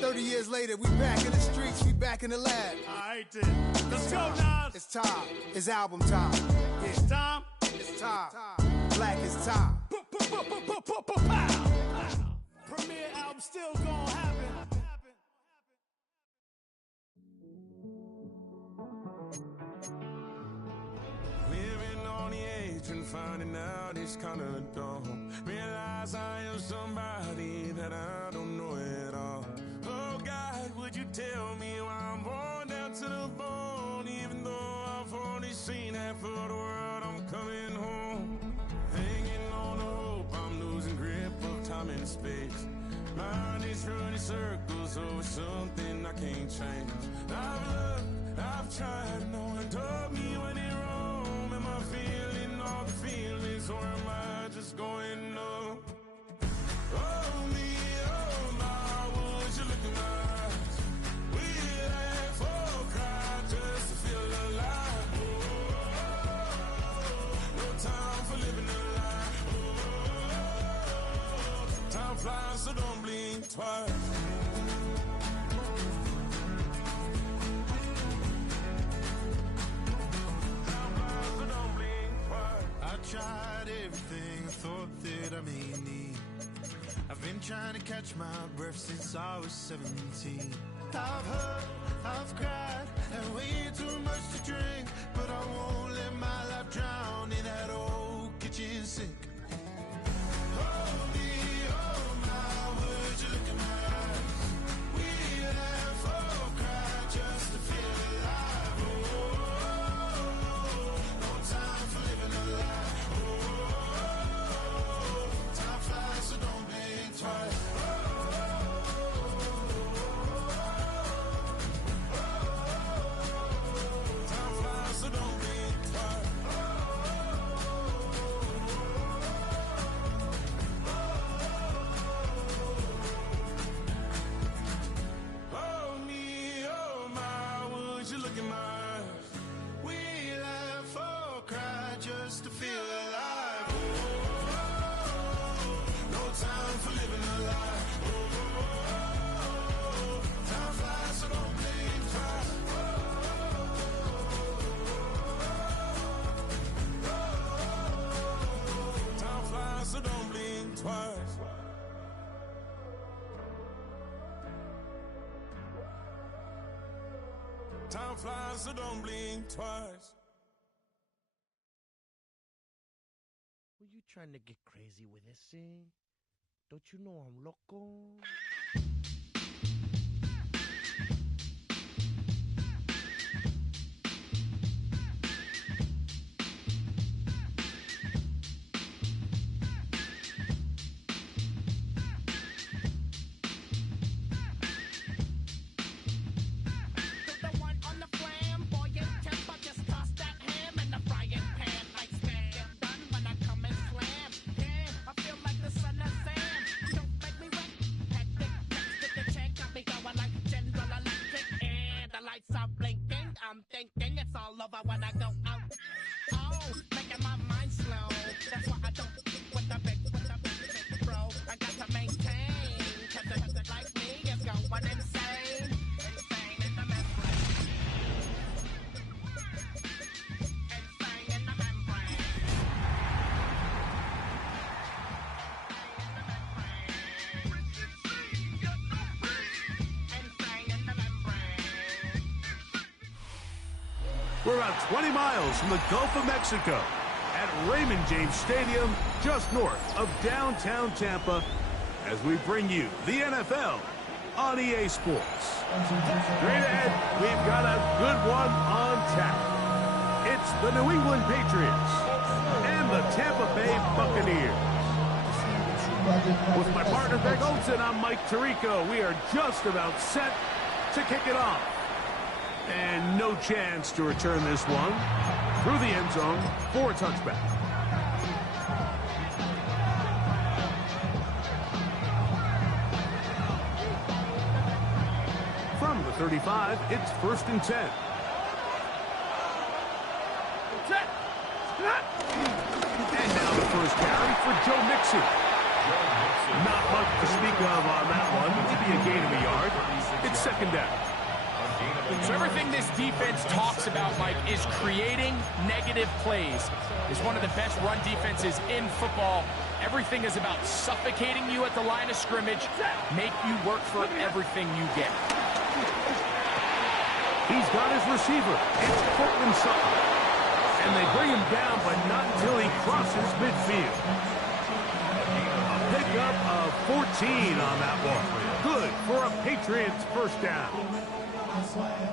30 years later, we back in the streets, we back in the lab. All right, then. Let's go, Nas. It's time. It's album time. Yeah. It's time. It's time. Black is time. Premiere album still gonna happen. Living on the edge and finding out it's kinda dumb. Realize I am somebody that I don't know at all. Oh God, would you tell me why I'm born down to the bone? Even though I've only seen half of the world, I'm coming home. Hanging on the hope, I'm losing grip of time and space. Mind is running circles over something I can't change. I've looked, I've tried, no one told me when it wrong. Am I feeling all the feelings, or am I just going numb? Oh me, oh my, would you look in my eyes? We laugh or cry just to feel alive. No time for living a lie. Time flies, so don't blink twice. I tried everything I thought that I may need. I've been trying to catch my breath since I was 17. I've hurt, I've cried, and way too much to drink, but I won't let my life drown in that old kitchen sink. Oh me, oh my, would you look in my eyes? We laugh or cry just to feel alive. No time for living a lie. Time flies, so don't blink twice. Time flies, so don't blink twice. Oh me, oh my, would you look in my eyes? We laugh or cry just to feel alive. No time for living a lie. Time flies, so don't blink twice. Time flies, so don't blink twice. Time flies, so don't blink twice. Were you trying to get crazy with this thing? Don't you know I'm loco? The one on the flamboyant temper, just toss that ham in the frying pan. Like spam, get done when I come and slam. Damn, I feel like the son of Sam. Don't make me wet. Hectic, next to the check, got me going like General Electric. And the lights are blinking. I'm thinking it's all over when I go out. Oh, making my mind slow. That's why I don't stick with the big bro. I got to maintain, cause the like me is going insane. Insane in the membrane. Insane in the membrane. Insane in the membrane. We're about 20 miles from the Gulf of Mexico at Raymond James Stadium, just north of downtown Tampa, as we bring you the NFL on EA Sports. Straight ahead, we've got a good one on tap. It's the New England Patriots and the Tampa Bay Buccaneers. With my partner, Greg Olsen, I'm Mike Tirico. We are just about set to kick it off. And no chance to return this one through the end zone for a touchback. From the 35, it's 1st and 10. And now the first carry for Joe Mixon. Not much to speak of on that one. Maybe a gain of a yard. It's second down. So everything this defense talks about, Mike, is creating negative plays. It's one of the best run defenses in football. Everything is about suffocating you at the line of scrimmage, make you work for everything you get. He's got his receiver. It's Cortland Sutton. And they bring him down, but not until he crosses midfield. A pickup of 14 on that one. Good for a Patriots first down.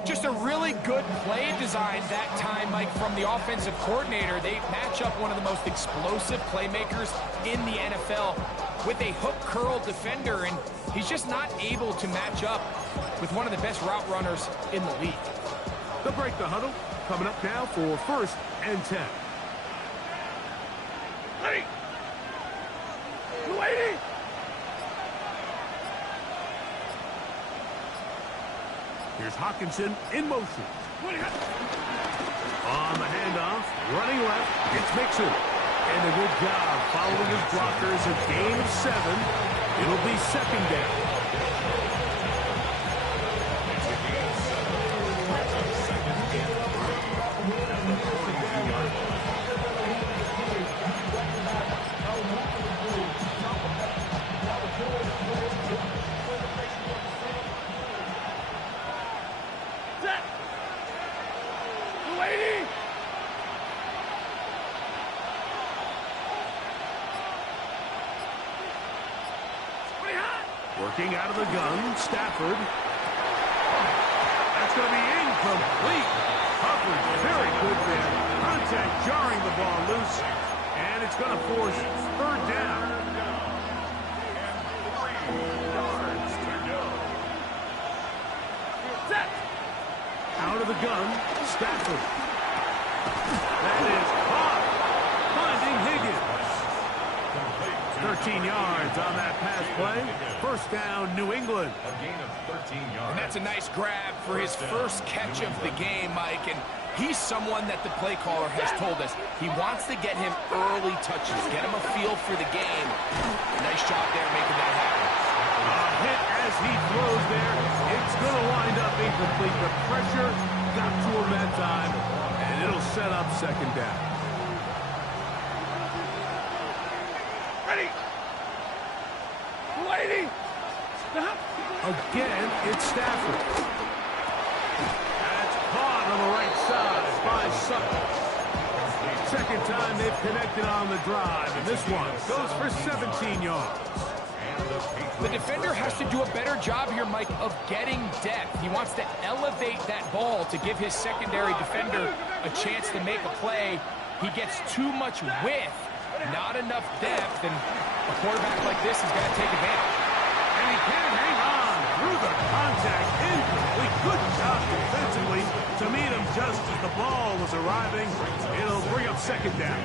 Just a really good play design that time, Mike, from the offensive coordinator. They match up one of the most explosive playmakers in the NFL with a hook curl defender, and he's just not able to match up with one of the best route runners in the league. They'll break the huddle. Coming up now for 1st and 10. Ready. Waiting. Here's Hockenson in motion. On the handoff, running left, it's Mixon. And a good job following his blockers. A gain of 7. It'll be second down. Working out of the gun, Stafford. That's going to be incomplete. Hubbard, very good there. Contact jarring the ball loose. And it's going to force 3rd down. Out of the gun, Stafford. That is caught. Finding Higgins. 13 yards on that pass play. First down, New England. A gain of 13 yards. And that's a nice grab for his first catch of the game, Mike. And he's someone that the play caller has told us he wants to get him early touches, get him a feel for the game. Nice job there making that happen. A hit as he throws there. It's going to wind up incomplete. The pressure got to him that time, and it'll set up second down. Ready. Waiting. Again, it's Stafford. That's caught on the right side by Sutton. Second time they've connected on the drive, and this one goes for 17 yards. The defender has to do a better job here, Mike, of getting depth. He wants to elevate that ball to give his secondary defender a chance to make a play. He gets too much width, not enough depth, and a quarterback like this is going to take advantage. And he can't hang on through the contact. Incomplete. Good job defensively to meet him just as the ball was arriving. It'll bring up second down.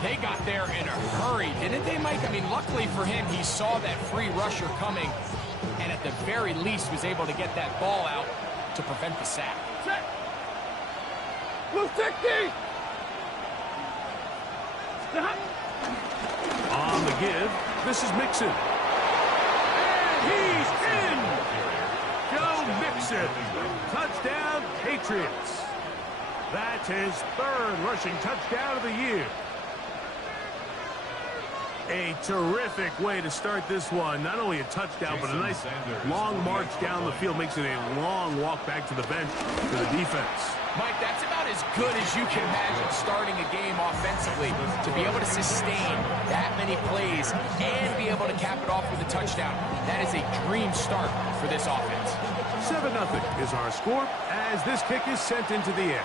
They got there in a hurry, didn't they, Mike? I mean, luckily for him, he saw that free rusher coming, and at the very least was able to get that ball out to prevent the sack. Blue safety! On the give, this is Mixon. And he's in! Joe Mixon. Touchdown, Patriots. That's his 3rd rushing touchdown of the year. A terrific way to start this one. Not only a touchdown, but a nice long march down the field. Makes it a long walk back to the bench for the defense. Mike, that's about as good as you can imagine starting a game offensively. To be able to sustain that many plays and be able to cap it off with a touchdown, that is a dream start for this offense. 7-0 is our score as this kick is sent into the air.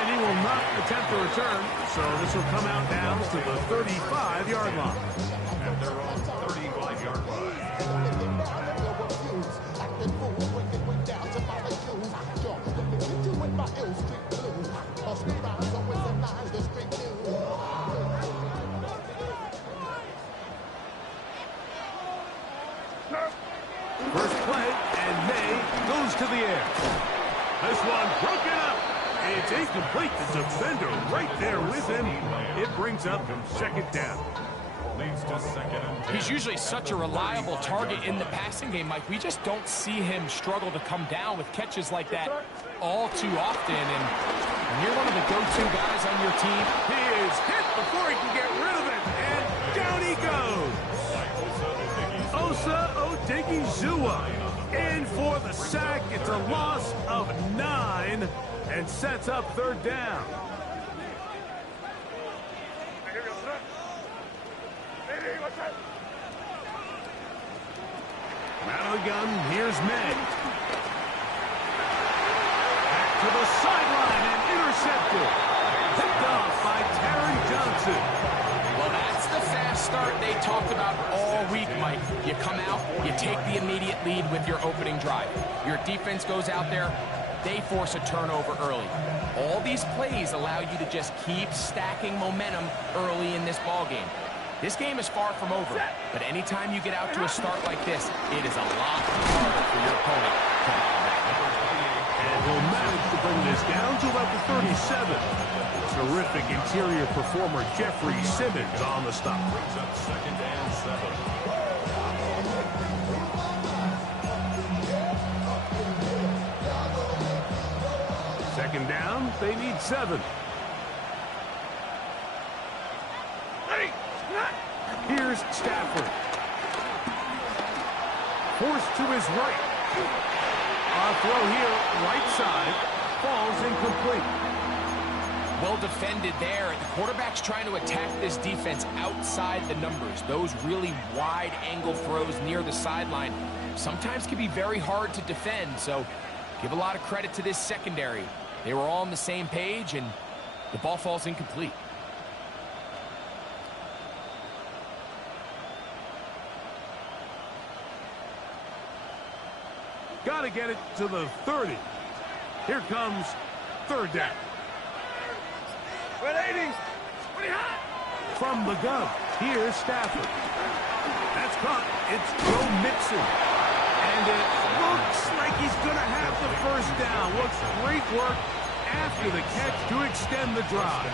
And he will not attempt a return, so this will come out now to the 35-yard line. At their own 35-yard line. First play, and May goes to the air. This one broken up. It's incomplete. The defender right there with him. It brings up second down. leads to 2nd and 10. He's usually such a reliable target in the passing game, Mike. We just don't see him struggle to come down with catches like that all too often. And when you're one of the go-to guys on your team, He is hit before he can get rid of it, and down he goes. Osa Odighizuwa in for the sack. It's a loss of 9 and sets up 3rd down. Out of the gun, here's Meg. Back to the sideline and intercepted. Picked off by Taron Johnson. well, that's the fast start they talked about all week, Mike. You come out, you take the immediate lead with your opening drive. Your defense goes out there, they force a turnover early. All these plays allow you to just keep stacking momentum early in this ball game. This game is far from over, but anytime you get out to a start like this, it is a lot harder for your opponent to battle back. And he'll manage to bring this down to about the 37. Terrific interior performer Jeffrey Simmons on the stop. Brings up 2nd and 7. Second down, they need 7. Here's Stafford. Forced to his right. A throw here, right side, falls incomplete. Well defended there. The quarterback's trying to attack this defense outside the numbers. Those really wide angle throws near the sideline sometimes can be very hard to defend, so give a lot of credit to this secondary. They were all on the same page, and the ball falls incomplete. Got to get it to the 30. Here comes 3rd down. From the gun, here's Stafford. That's caught. It's Joe Mixon. And it looks like he's going to have the 1st down. Looks great work after the catch to extend the drive.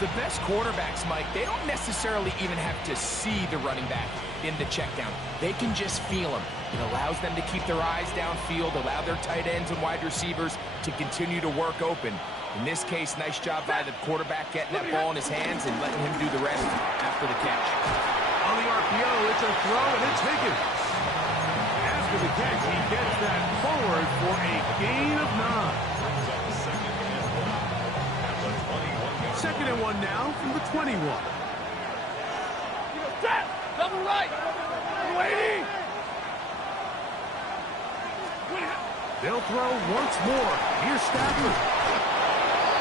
The best quarterbacks, Mike, they don't necessarily even have to see the running back in the check down. They can just feel him. It allows them to keep their eyes downfield, allow their tight ends and wide receivers to continue to work open. In this case, nice job by the quarterback getting that ball in his hands and letting him do the rest after the catch. On the RPO, it's a throw, and it's Higgins. After the catch, he gets that forward for a gain of 9. 2nd and 1 now from the 21. Double right. Waiting. They'll throw once more. Here's Stafford.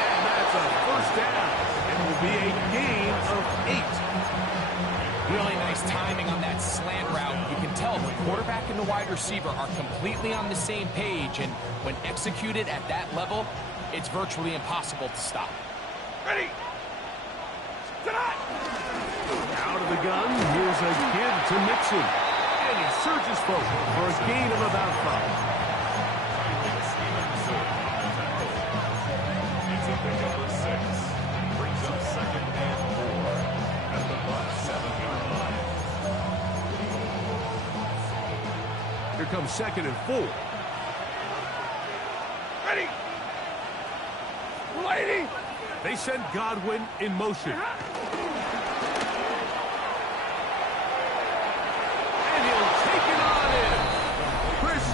And that's a 1st down. It will be a gain of 8. Really nice timing on that slant route. You can tell the quarterback and the wide receiver are completely on the same page, and when executed at that level, it's virtually impossible to stop. Ready. Out of the gun, here's a give to Mixon. And he surges forward for a gain of about 5. It's a pickup of 6. Brings up 2nd and 4 at the 7-yard line. Here comes 2nd and 4. Ready. Waiting. They send Godwin in motion. And he'll take it on in. Chris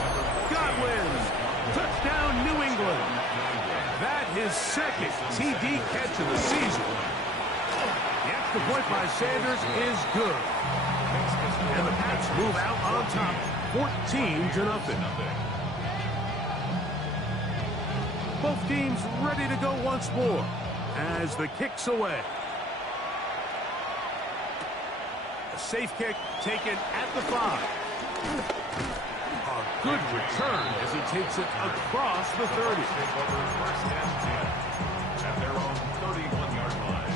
Godwin. Touchdown, New England. That his 2nd TD catch of the season. The extra point by Sanders is good. And the Pats move out on top, 14-0. Both teams ready to go once more as the kick's away. A safe kick taken at the 5. A good return as he takes it across the 30. First and 10 at their own 31-yard line.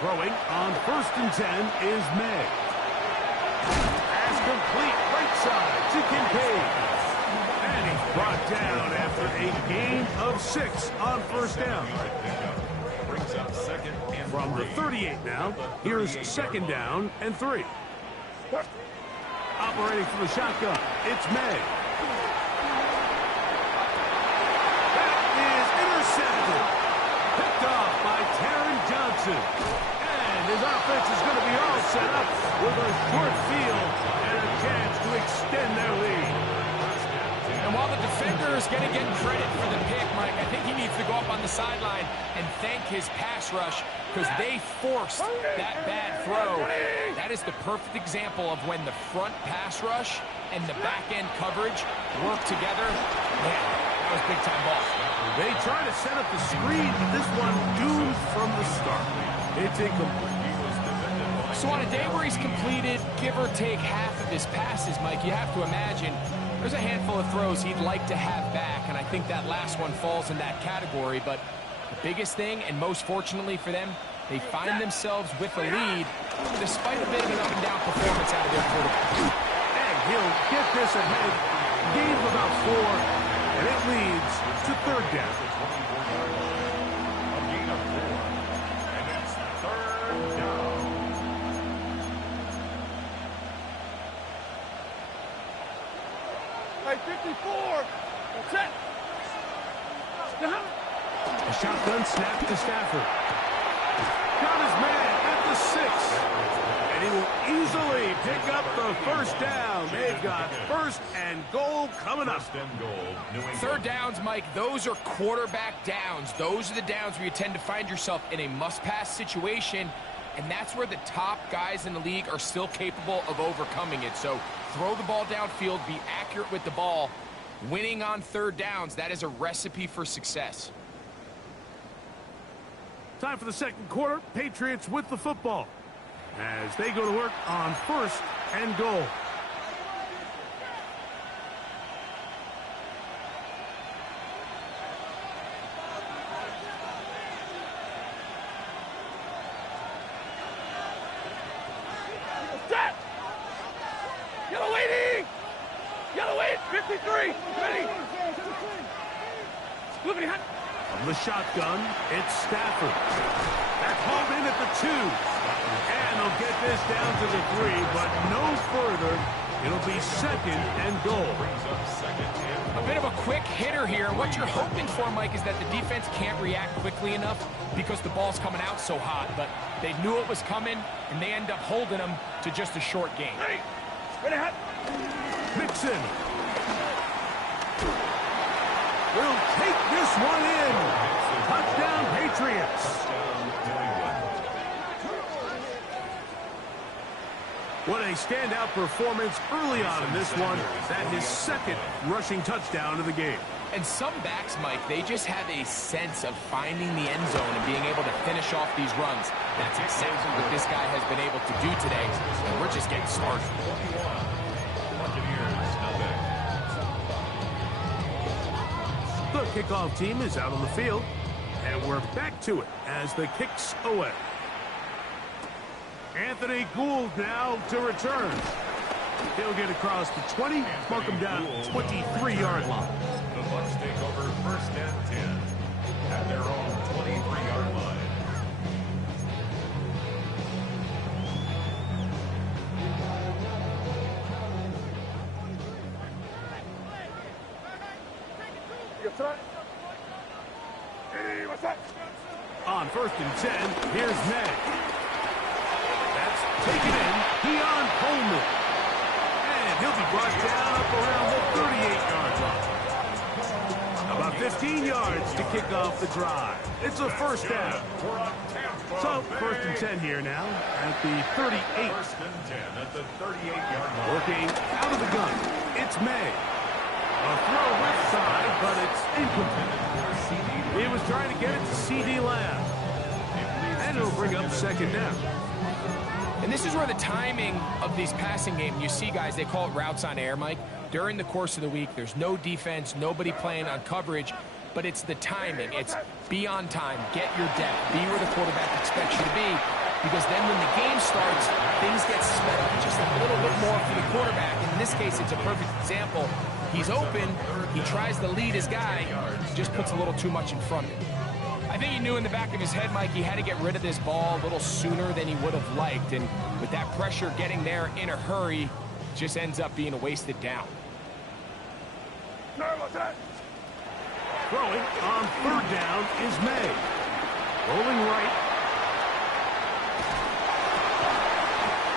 Throwing on 1st and 10 is May. Pass complete, right side, Mexican Page. And he's brought down after a gain of 6 on first down. From the 38 now, here's second down and 3. Operating from the shotgun, it's May. That is intercepted. Picked off by Taron Johnson. And his offense is going to be all set up with a short field and a chance to extend their lead. And while the defender is going to get credit for the pick, Mike, I think he needs to go up on the sideline and thank his pass rush because they forced that bad throw. That is the perfect example of when the front pass rush and the back-end coverage work together. Man, that was big-time ball. They try to set up the screen, but this one doomed from the start. It's incomplete. So on a day where he's completed, give or take half of his passes, Mike, you have to imagine there's a handful of throws he'd like to have back, and I think that last one falls in that category. But the biggest thing, and most fortunately for them, they find themselves with a lead despite a bit of an up-and-down performance out of their quarterback. And he'll get this ahead. Gain of about 4, and it leads to third down. And it's third down. Hey, 54. That's it. Stop. A shotgun snap to Stafford. Got his man at the 6. And he will easily pick up the first down. They've got first and goal coming up. Third downs, Mike, those are quarterback downs. Those are the downs where you tend to find yourself in a must-pass situation, and that's where the top guys in the league are still capable of overcoming it. So throw the ball downfield, be accurate with the ball. Winning on third downs, that is a recipe for success. Time for the second quarter. Patriots with the football as they go to work on first and goal. Set. Yellow 80. Yellow 8. 53. Ready. Moving hot. From the shotgun, it's Stafford. That's hauled in at the 2. And they'll get this down to the 3, but no further. It'll be second and goal. A bit of a quick hitter here. What you're hoping for, Mike, is that the defense can't react quickly enough because the ball's coming out so hot. But they knew it was coming, and they end up holding them to just a short game. Ready, hot. Mixon will take this one in. Touchdown, Patriots. What a standout performance early on in this one. That his second rushing touchdown of the game. And some backs, Mike, they just have a sense of finding the end zone and being able to finish off these runs. That's exactly what this guy has been able to do today, and we're just getting started. The kickoff team is out on the field, and we're back to it as the kick's away. Anthony Gould now to return. He'll get across the 20, mark him down at 23-yard line. The Bucs take over first and 10 at their own 23-yard line. Hey, what's up? On first and 10, here's May. That's taken in. Keon Coleman. And he'll be brought down up around the 38-yard line. About 15 yards to kick off the drive. It's a first down. So, first and 10 here now at the 38. First and 10 at the 38-yard line. Working out of the gun. It's May. A throw left side, but it's incomplete. He was trying to get it to C.D. Lamb. And it'll bring up second down. And this is where the timing of these passing games, you see guys, they call it routes on air, Mike. During the course of the week, there's no defense, nobody playing on coverage, but it's the timing. It's be on time, get your depth, be where the quarterback expects you to be. because then when the game starts, things get sped up just a little bit more for the quarterback. And in this case, it's a perfect example. He's open, he tries to lead his guy, just puts a little too much in front of him. I think he knew in the back of his head, Mike, he had to get rid of this ball a little sooner than he would have liked. And with that pressure getting there in a hurry, just ends up being a wasted down. Throwing on third down is May. Rolling right.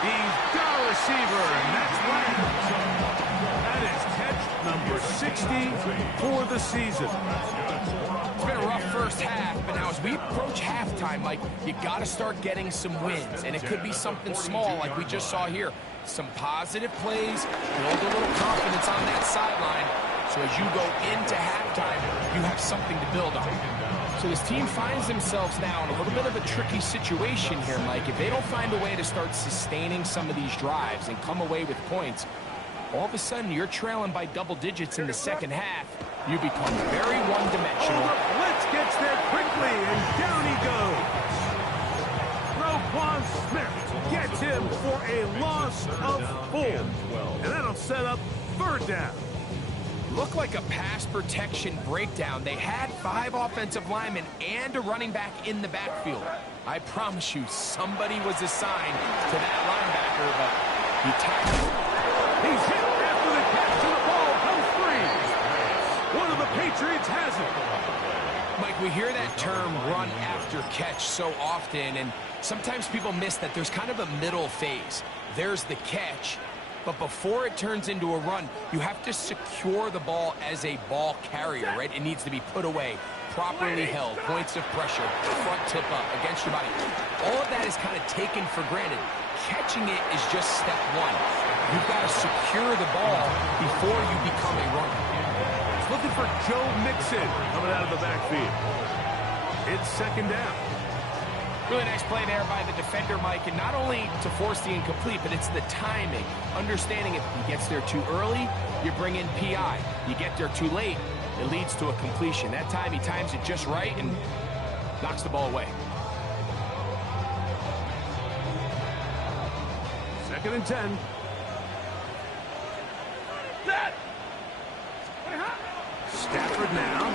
He's got a receiver, and that's Lance. That is catch number 60 for the season. It's been a rough first half, but now as we approach halftime, Mike, you got to start getting some wins, and it could be something small like we just saw here. Some positive plays, build a little confidence on that sideline, so as you go into halftime, you have something to build on. So this team finds themselves now in a little bit of a tricky situation here, Mike. If they don't find a way to start sustaining some of these drives and come away with points, all of a sudden you're trailing by double digits in the second half. You become very one-dimensional. Oh, the blitz gets there quickly, and down he goes. Roquan Smith gets him for a loss of 4. And that'll set up third down. Looked like a pass protection breakdown. They had 5 offensive linemen and a running back in the backfield. I promise you, somebody was assigned to that linebacker, but he tied it. He's hit after the catch, and the ball comes free. One of the Patriots has it. Mike, we hear that term run after catch so often, and sometimes people miss that there's kind of a middle phase. There's the catch, but before it turns into a run, you have to secure the ball as a ball carrier, right? It needs to be put away, properly held, points of pressure, front tip up against your body. All of that is kind of taken for granted. Catching it is just step one. You've got to secure the ball before you become a runner. He's looking for Joe Mixon coming out of the backfield. It's second down. Really nice play there by the defender, Mike, and not only to force the incomplete, but it's the timing. Understanding if he gets there too early, you bring in PI. You get there too late, it leads to a completion. That time he times it just right and knocks the ball away. Second and 10. Stafford now.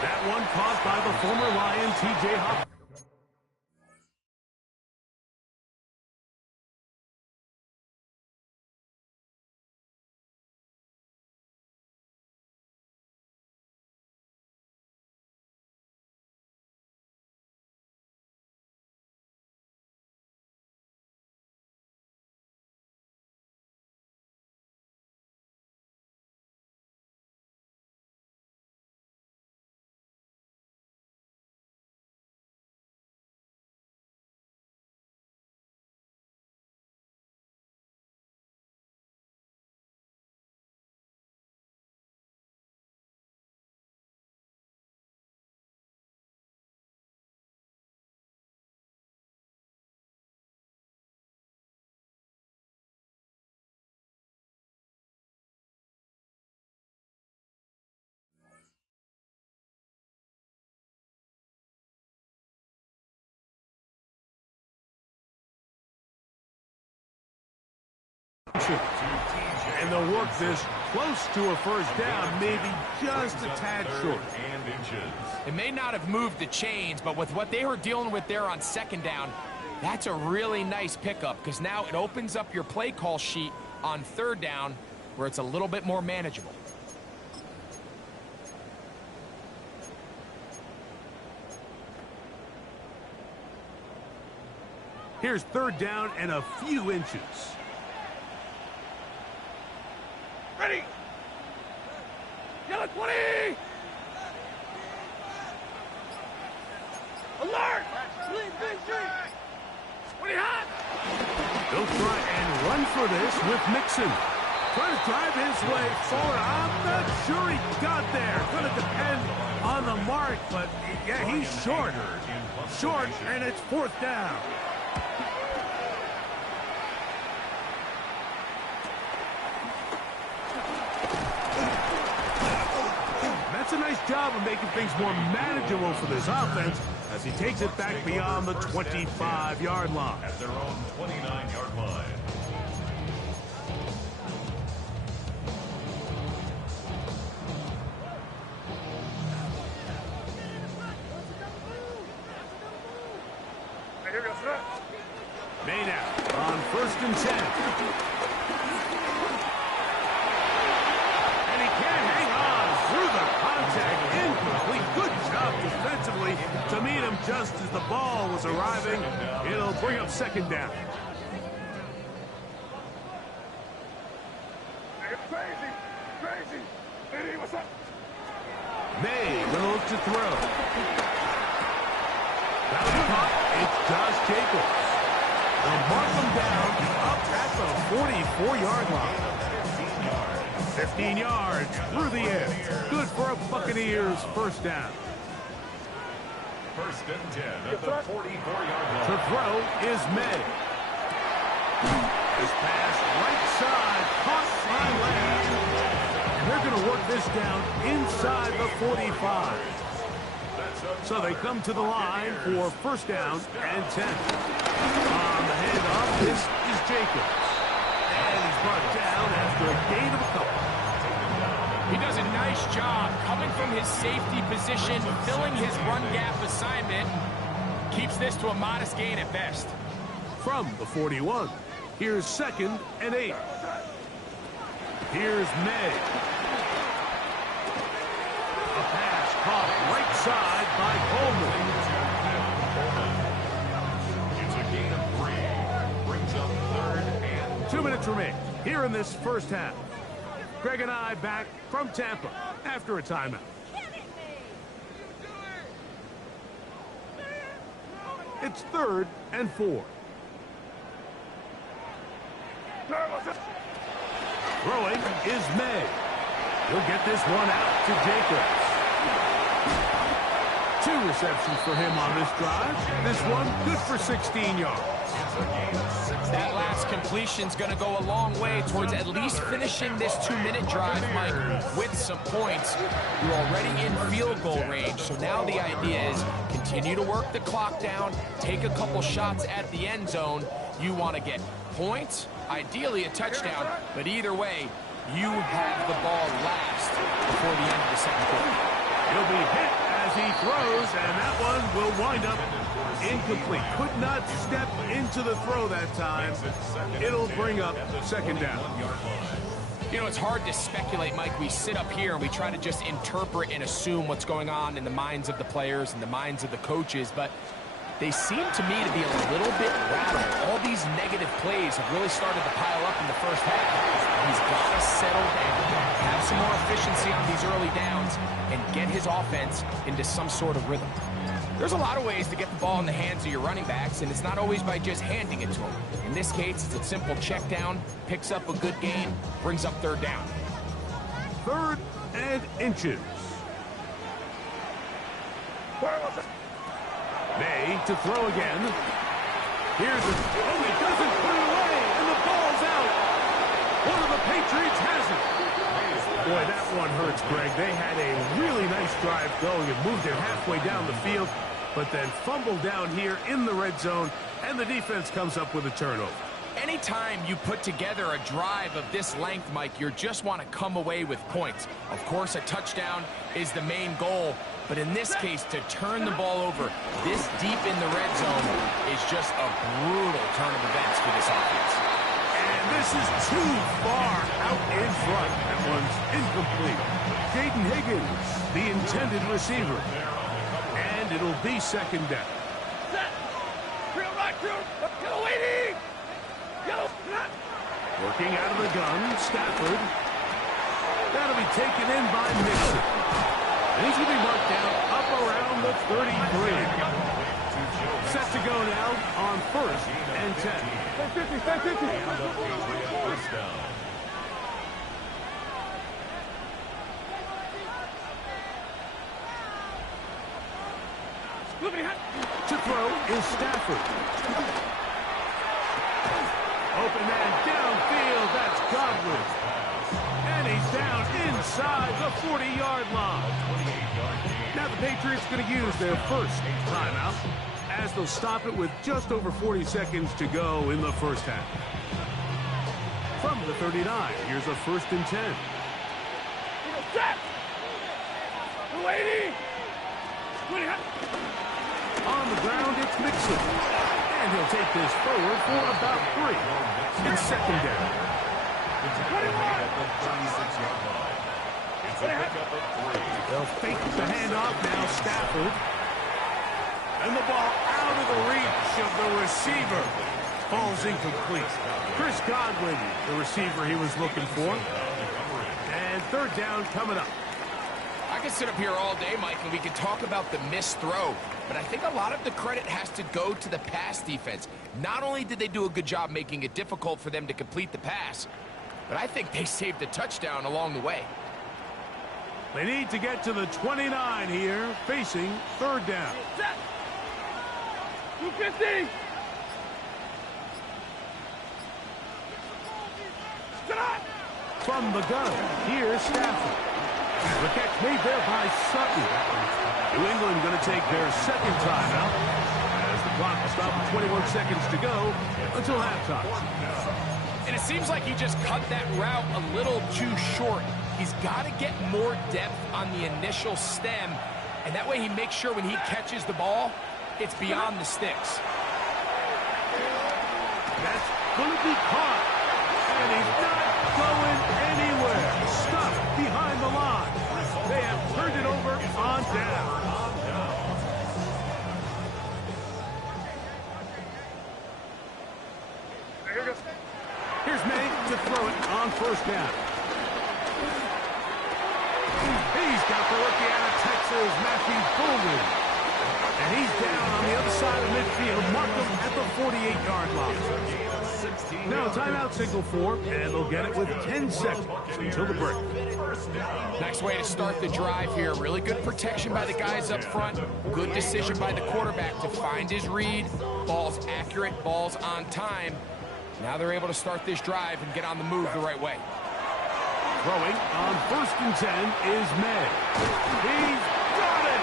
That one caught by the former Lion, T.J. Hopkins. And they'll work this close to a first down, maybe just a tad short. It may not have moved the chains, but with what they were dealing with there on second down, that's a really nice pickup because now it opens up your play call sheet on third down where it's a little bit more manageable. Here's third down and a few inches. Ready! Yellow 20! Alert! 20 hot! They'll try and run for this with Mixon. Trying to drive his way forward. I'm not sure he got there. Going to depend on the mark, but yeah, he's short. Short, and it's fourth down. That's a nice job of making things more manageable for this offense as he takes it back beyond the 25-yard line. At their own 29-yard line. Made out on 1st and 10. And he can't hang on through the contact. Incomplete. Good job defensively to meet him just as the ball was arriving. It'll bring up 2nd down. Crazy. Hey, what's up? May will look to throw. That'll be caught. It's Josh Jacobs. They'll mark him down up at the 44-yard line. 15 yards through the air. Good for a Buccaneers 1st down. 1st and 10 at the 44-yard line. To throw is May. This pass right side caught by Lamb. And they're going to work this down inside the 45. So they come to the line for 1st down and 10. On the handoff, this is Jacobs. And he's brought down after a gain of a couple. He does a nice job coming from his safety position, filling his run gap assignment. Keeps this to a modest gain at best. From the 41, here's 2nd and 8. Here's May. A pass caught right side by Coleman. It's a gain of 3. Brings up 3rd and 2 minutes remain here in this 1st half. Greg and I back from Tampa after a timeout. It's 3rd and 4. Throwing is May. He'll get this one out to Jacobs. 2 receptions for him on this drive. This one good for 16 yards. That last completion's going to go a long way towards at least finishing this 2-minute drive, Mike, with some points. You're already in field goal range, so now the idea is continue to work the clock down, take a couple shots at the end zone. You want to get points, ideally a touchdown, but either way, you have the ball last before the end of the 2nd quarter. He'll be hit as he throws, and that one will wind up incomplete. Could not step into the throw that time. It'll bring up 2nd down. You know, it's hard to speculate, Mike. We sit up here and we try to just interpret and assume what's going on in the minds of the players and the minds of the coaches, but they seem to me to be a little bit rattled. All these negative plays have really started to pile up in the 1st half. He's got to settle down, have some more efficiency on these early downs, and get his offense into some sort of rhythm. There's a lot of ways to get the ball in the hands of your running backs, and it's not always by just handing it to them. In this case, it's a simple check down, picks up a good gain, brings up 3rd down. 3rd and inches. May to throw again. Here's a... Oh, he doesn't put it away, and the ball's out. One of the Patriots has it. Boy, that one hurts, Greg. They had a really nice drive going and moved it halfway down the field, but then fumbled down here in the red zone, and the defense comes up with a turnover. Anytime you put together a drive of this length, Mike, you just want to come away with points. Of course, a touchdown is the main goal, but in this case, to turn the ball over this deep in the red zone is just a brutal turn of events for this offense. And this is too far out in front. That one's incomplete. Jaden Higgins, the intended receiver. And it'll be 2nd down. Set. Drill right, drill. Yellow waiting. Yellow. Working out of the gun, Stafford. That'll be taken in by Mixon. And he's going to be marked down up around the 33. Set to go now on 1st and 10. and the Patriots 1st down. To throw is Stafford. Open man downfield, that's Godwin. And he's down inside the 40-yard line. 28-yard gain. Now the Patriots going to use their first timeout as they'll stop it with just over 40 seconds to go in the first half. From the 39, here's a 1st and 10. Set! 280! On the ground, it's Mixon. And he'll take this forward for about 3. It's 2nd down. It's at the 36-yard line. It's a pickup at 3. They'll fake the handoff now, Stafford. And the ball out of the reach of the receiver. Ball's incomplete. Chris Godwin, the receiver he was looking for. And 3rd down coming up. I could sit up here all day, Mike, and we could talk about the missed throw, but I think a lot of the credit has to go to the pass defense. Not only did they do a good job making it difficult for them to complete the pass, but I think they saved a touchdown along the way. They need to get to the 29 here, facing 3rd down. Set! 250! From the gun, here's Stafford. The catch made there by Sutton. New England going to take their 2nd timeout as the clock will stop with 21 seconds to go until halftime. And it seems like he just cut that route a little too short. He's got to get more depth on the initial stem, and that way he makes sure when he catches the ball, it's beyond the sticks. That's going to be caught, and he's not going anywhere. Stuck behind the line. They have turned it over on down. Here's May to throw it on 1st down. He's got the rookie out of Texas, Matthew Bowman. And he's down on the other side of midfield. Mark him at the 48-yard line. Now timeout signal for, and they'll get it with 10 seconds until the break. Nice way to start the drive here. Really good protection by the guys up front. Good decision by the quarterback to find his read. Ball's accurate, ball's on time. Now they're able to start this drive and get on the move the right way. Throwing on 1st and 10 is May. He's got it!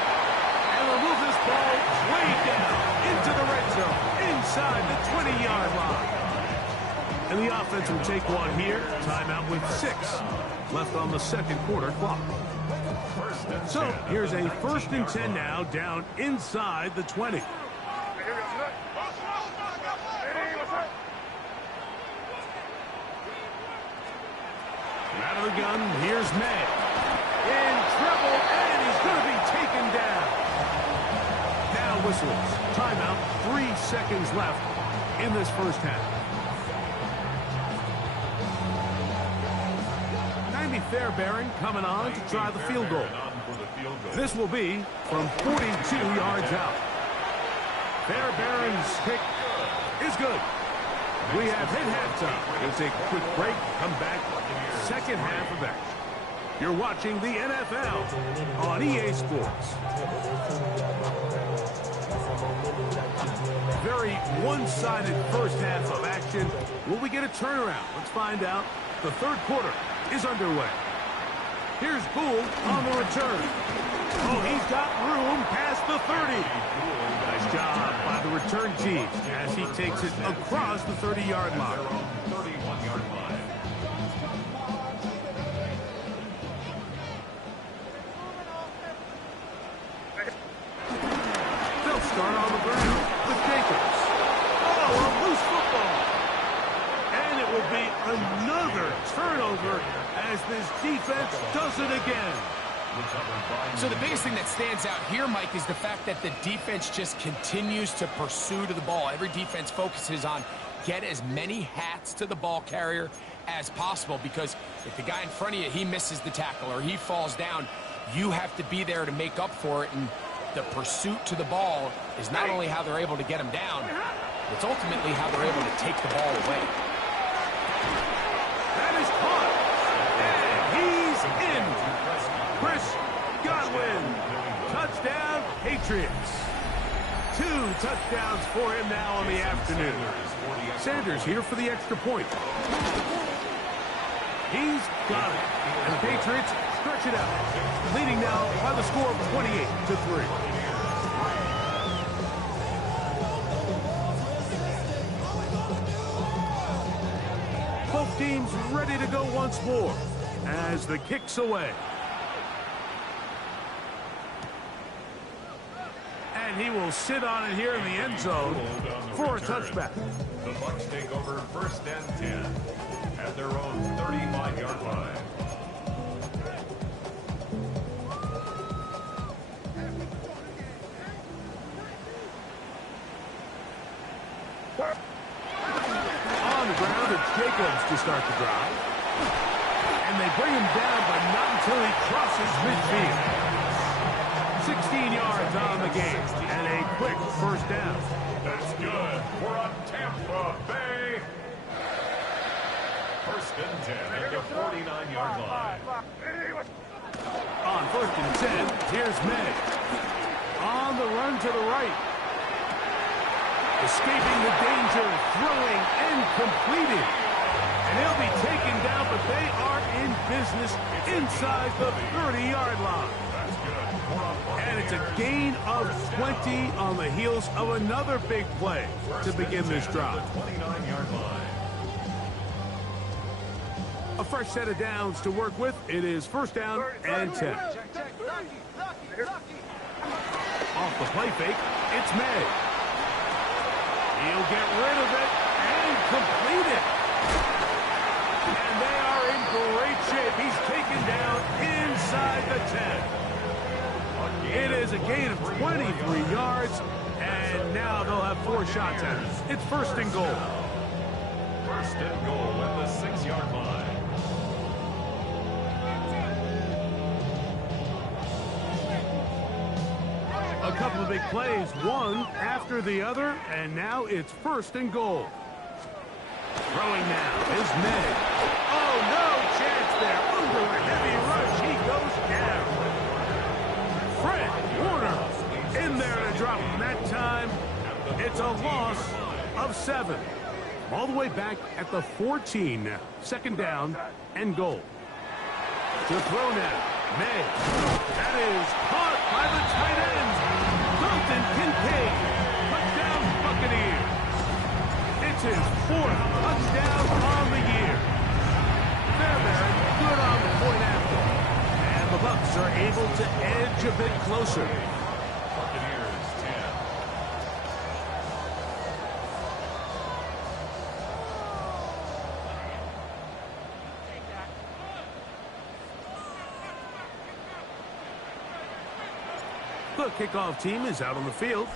And will move this ball way down into the red zone, inside the 20-yard line. And the offense will take one here. Timeout with 6 left on the 2nd quarter clock. So here's a 1st and 10 now, down inside the 20. Out of the gun, here's May. In trouble, and he's going to be taken down. Now whistles. Timeout, 3 seconds left in this first half. 90 Fairbairn coming on to try the field goal. This will be from 42 yards out. Fairbairn's kick is good. We have hit halftime. We'll take a quick break, come back, 2nd half of action. You're watching the NFL on EA Sports. Very one-sided first half of action. Will we get a turnaround? Let's find out. The 3rd quarter is underway. Here's Gould on the return. Oh, he's got room past the 30. Nice job by the return team as he takes it across the 30-yard line. 31-yard line. They'll start on the ground with Jacobs. Oh, a loose football. And it will be another turnover as this defense does it again. So the biggest thing that stands out here, Mike, is the fact that the defense just continues to pursue to the ball. Every defense focuses on get as many hats to the ball carrier as possible, because if the guy in front of you, he misses the tackle or he falls down, you have to be there to make up for it. And the pursuit to the ball is not only how they're able to get him down, it's ultimately how they're able to take the ball away. That is caught. And he's in. Chris Godwin. Touchdown, Patriots. 2 touchdowns for him now on the afternoon. Sanders here for the extra point. He's got it. And the Patriots stretch it out. leading now by the score of 28-3. Both teams ready to go once more as the kick's away. And he will sit on it here in the end zone for a touchback. The Bucs take over 1st and 10 at their own 35-yard line. On the ground, it's Jacobs to start the drive. And they bring him down, but not until he crosses midfield. 16 yards on the game, and a quick first down. That's good for a Tampa Bay. 1st and 10 at the 49-yard line. On 1st and 10, here's May. On the run to the right. Escaping the danger, throwing and completing. And he'll be taken down, but they are in business inside the 30-yard line. And it's a gain of 20 on the heels of another big play to begin this drive. 29-yard line. A fresh set of downs to work with. It is 1st down and 10. Off the play fake, it's May. He'll get rid of it and complete it. And they are in great shape. He's taken down inside the 10. It is a gain of 23 yards, and now they'll have 4 shots at it. It's 1st and goal. 1st and goal at the 6-yard line. A couple of big plays, one after the other, and now it's 1st and goal. Throwing now is May. Oh, no chance there. Under a heavy rush, he goes down. Fred Warner in there to drop him that time. It's a loss of 7. All the way back at the 14 now. 2nd down and goal. To throw now, May. That is caught by the tight end. Dalton Kincaid. Touchdown Buccaneers. It's his 4th touchdown on the year. Fairbairn good on the point after. And the Bucs are able to edge a bit closer. Buccaneers 10. The kickoff team is out on the field,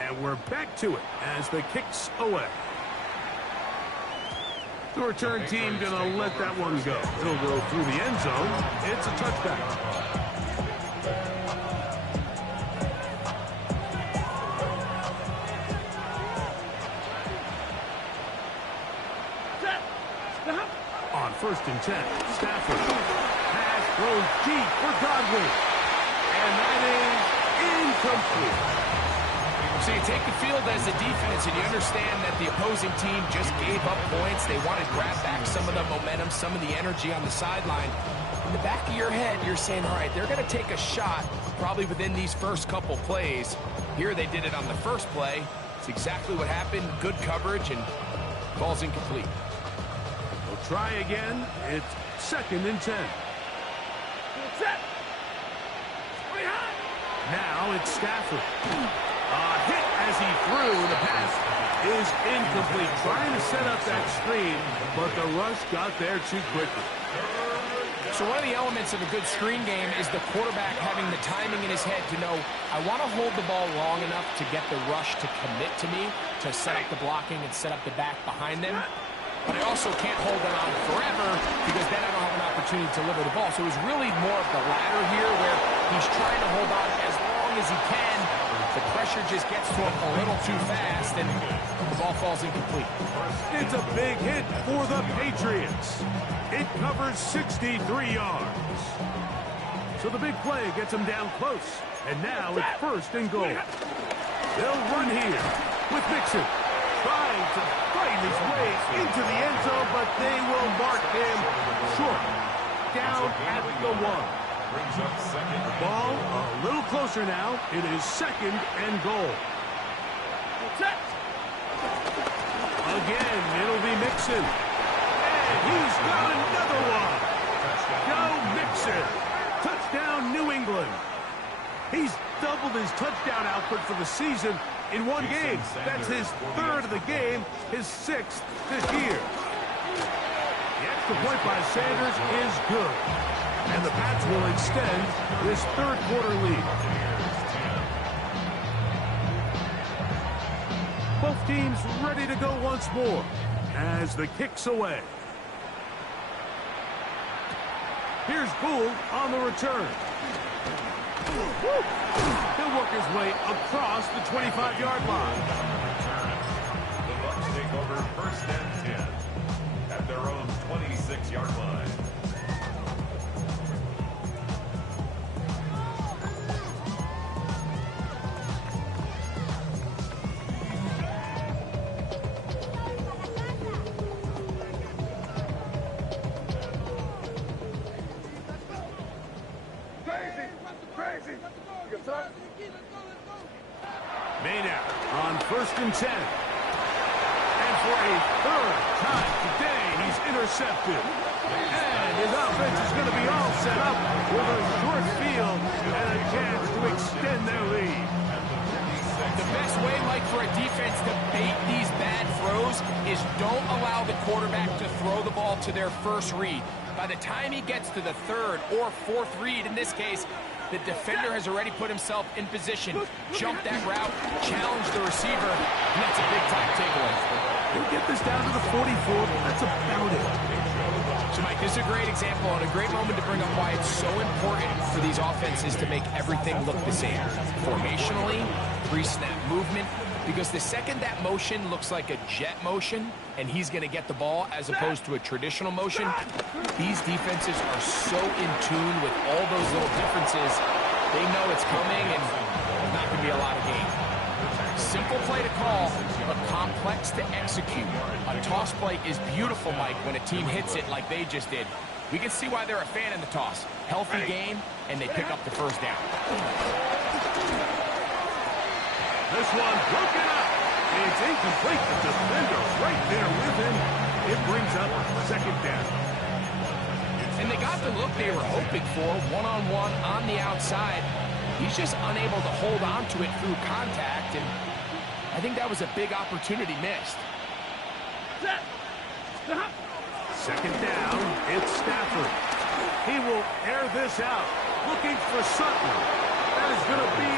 and we're back to it as the kick's away. The return team going to let that one go. It'll go through the end zone. It's a touchback. On 1st and 10, Stafford. Pass throws deep for Godwin. And that is incomplete. So you take the field as a defense, and you understand that the opposing team just gave up points. They want to grab back some of the momentum, some of the energy on the sideline. In the back of your head, you're saying, all right, they're going to take a shot probably within these first couple plays. Here they did it on the first play. It's exactly what happened. Good coverage, and ball's incomplete. We'll try again. It's 2nd and 10. Now it's Stafford. A hit as he threw. The pass is incomplete. Trying to set up that screen, but the rush got there too quickly. So one of the elements of a good screen game is the quarterback having the timing in his head to know, I want to hold the ball long enough to get the rush to commit to me, to set up the blocking and set up the back behind them. But I also can't hold it on forever because then I don't have an opportunity to deliver the ball. So it was really more of the latter here where he's trying to hold on as long as he can. The pressure just gets to him a little too fast and the ball falls incomplete. It's a big hit for the Patriots. It covers 63 yards. So the big play gets him down close. And now it's 1st and goal. They'll run here with Mixon. Trying to fight his way into the end zone, but they will mark him short. Down at the 1. brings up second. Ball a little closer now. It is 2nd and goal. Again, it'll be Mixon. And he's got another one. Go Mixon. Touchdown, New England. He's doubled his touchdown output for the season in one game. That's his 3rd of the game, his 6th this year. The extra point by Sanders is good. And the Pats will extend this 3rd quarter lead. Both teams ready to go once more as the kick's away. Here's Gould on the return. He'll work his way across the 25-yard line. The Bucs take over 1st and 10 at their own 26-yard line. Maynard on 1st and 10. And for a 3rd time today, he's intercepted. And his offense is going to be all set up with a short field and a chance to extend their lead. The best way, Mike, for a defense to bait these bad throws is don't allow the quarterback to throw the ball to their first read. By the time he gets to the 3rd or 4th read, in this case, the defender has already put himself in position, jumped that route, challenged the receiver, and that's a big-time takeaway. He'll get this down to the 44, but that's about it. So, Mike, this is a great example and a great moment to bring up why it's so important for these offenses to make everything look the same. Formationally, pre-snap movement, because the second that motion looks like a jet motion and he's going to get the ball as opposed to a traditional motion, these defenses are so in tune with all those little differences, they know it's coming and there's not going to be a lot of gain. Simple play to call, but complex to execute. A toss play is beautiful, Mike, when a team hits it like they just did. We can see why they're a fan in the toss. Healthy game, and they pick up the 1st down. This one broken up. It's incomplete. The defender right there with him. It brings up 2nd down. And they got the look they were hoping for, one-on-one on the outside. He's just unable to hold on to it through contact, and I think that was a big opportunity missed. 2nd down, it's Stafford. He will air this out, looking for Sutton. That is going to be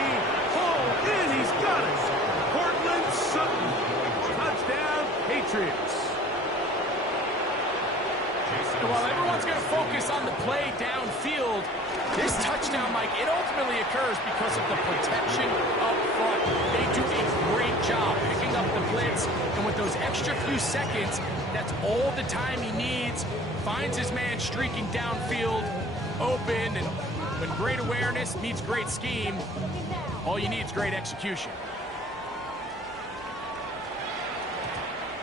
hauled in. He's got it. Cortland Sutton. Touchdown, Patriots. While everyone's going to focus on the play downfield, this touchdown, Mike, it ultimately occurs because of the protection up front. They do a great job picking up the blitz, and with those extra few seconds, that's all the time he needs. Finds his man streaking downfield, open, and when great awareness meets great scheme, all you need is great execution.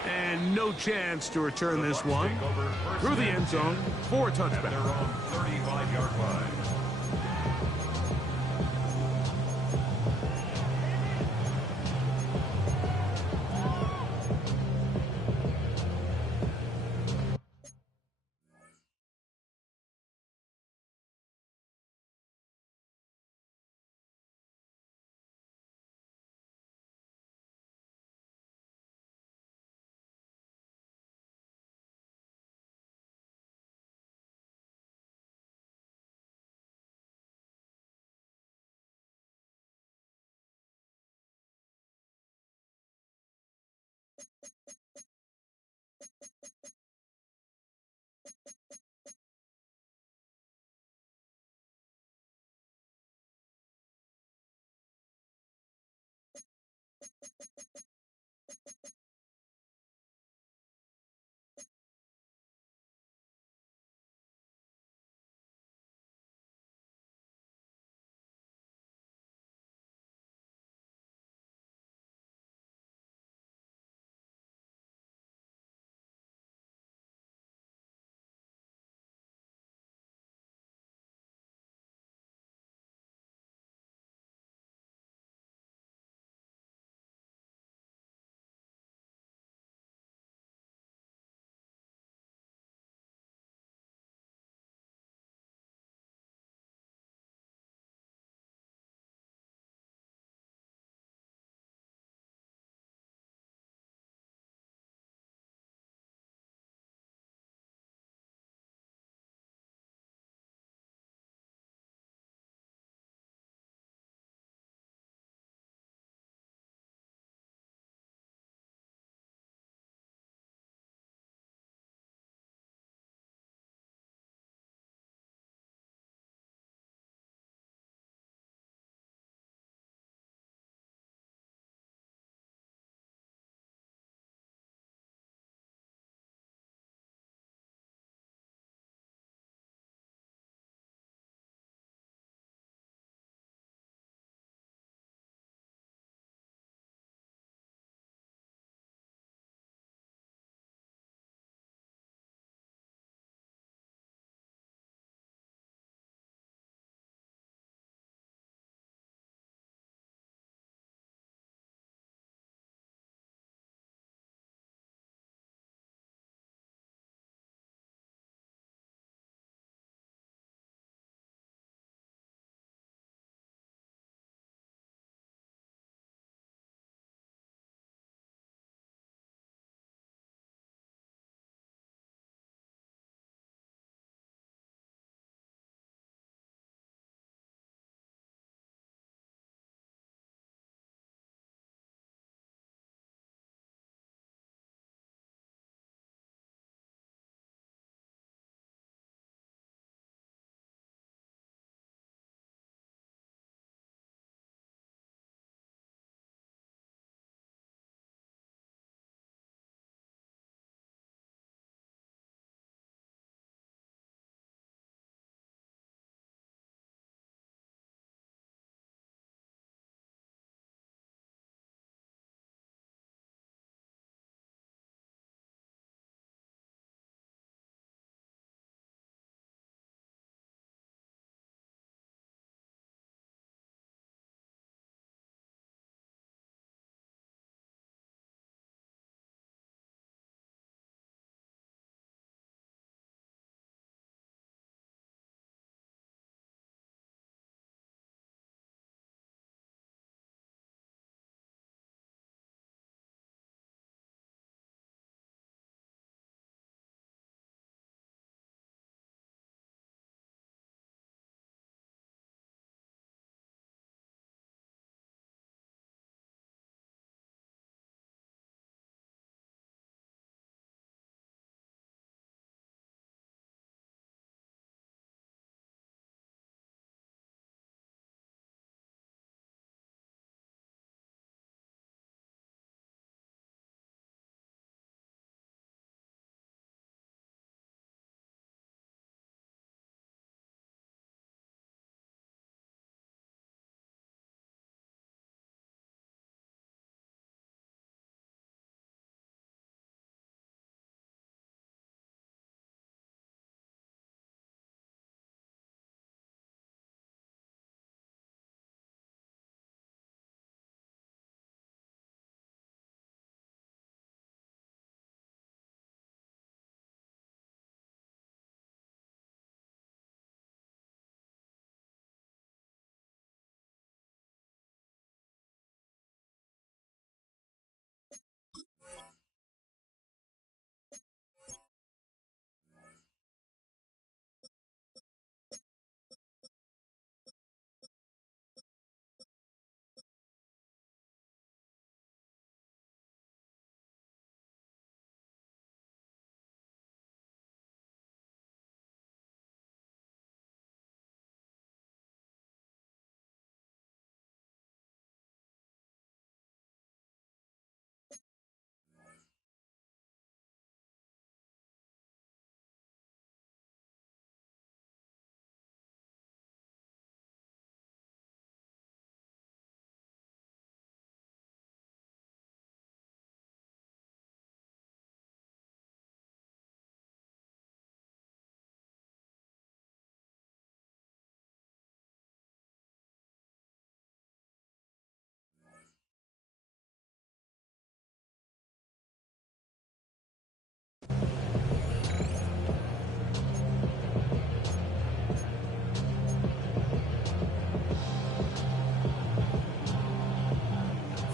And no chance to return this one through the end zone for a touchback. Their own 35-yard line.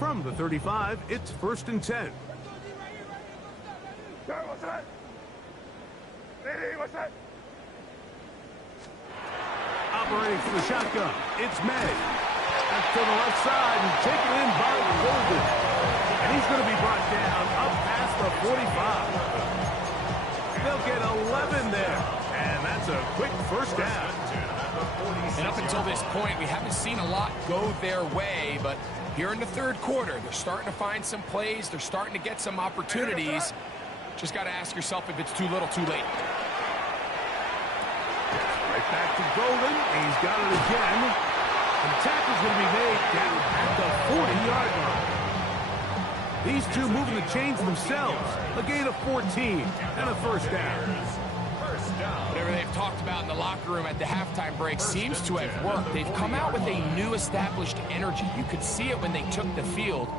From the 35, it's 1st and 10. What's that? Hey, what's that? Operating from the shotgun, it's May. That's to the left side and taken in by Golden. And he's going to be brought down up past the 45. They'll get 11 there. And that's a quick first down. And up until this point, we haven't seen a lot go their way, but here in the third quarter, they're starting to find some plays. They're starting to get some opportunities. Just got to ask yourself if it's too little, too late. Right back to Golden. He's got it again. And the tackle's going to be made down at the 40-yard line. These two moving the chains themselves. A gain of 14 and a first down. Whatever they've talked about in the locker room at the halftime break seems to have worked. They've come out with a new established energy. You could see it when they took the field.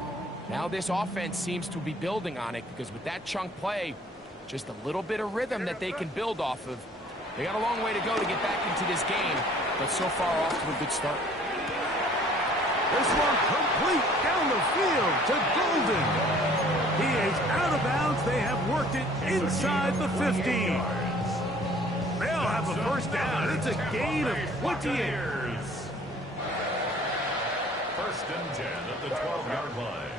Now this offense seems to be building on it because with that chunk play, just a little bit of rhythm that they can build off of. They got a long way to go to get back into this game, but so far off to a good start. This one complete down the field to Golden. He is out of bounds. They have worked it inside the 15. They'll have a first down. It's a gain of 28. 1st and 10 at the 12-yard line.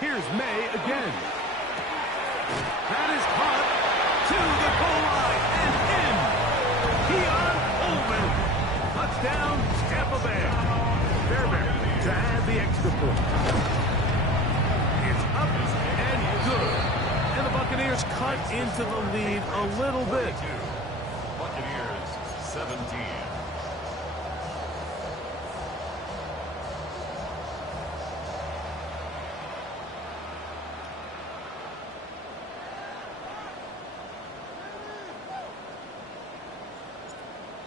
Here's May again. That is caught to the goal line and in. Keon Coleman. Touchdown, Tampa Bay. Fairbairn to add the extra point. It's up and good. And the Buccaneers cut into the lead a little bit. Buccaneers 17.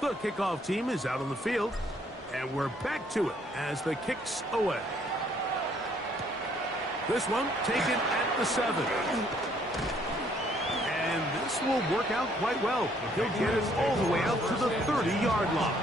The kickoff team is out on the field, and we're back to it as the kick's away. This one taken at the 7. And this will work out quite well. He'll get it all the way out to the 30-yard line.